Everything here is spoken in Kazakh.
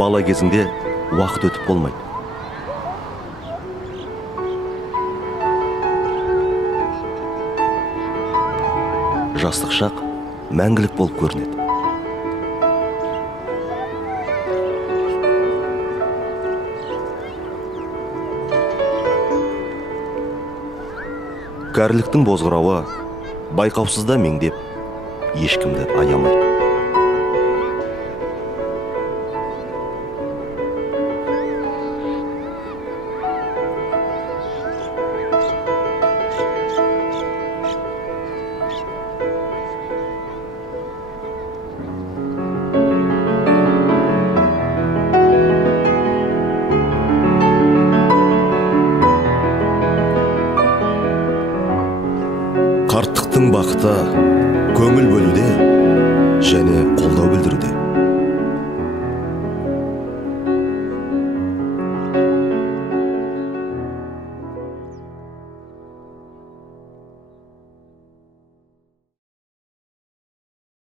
бала кезіңде уақыт өтіп болмайды. Жастық шақ мәңгілік болып көрінеді. Кәріліктің бозғырауы байқаусызда меңдеп, ешкімді аямайды. Қарттықтың бақыты көңіл бөлуде және қолдау білдіруде.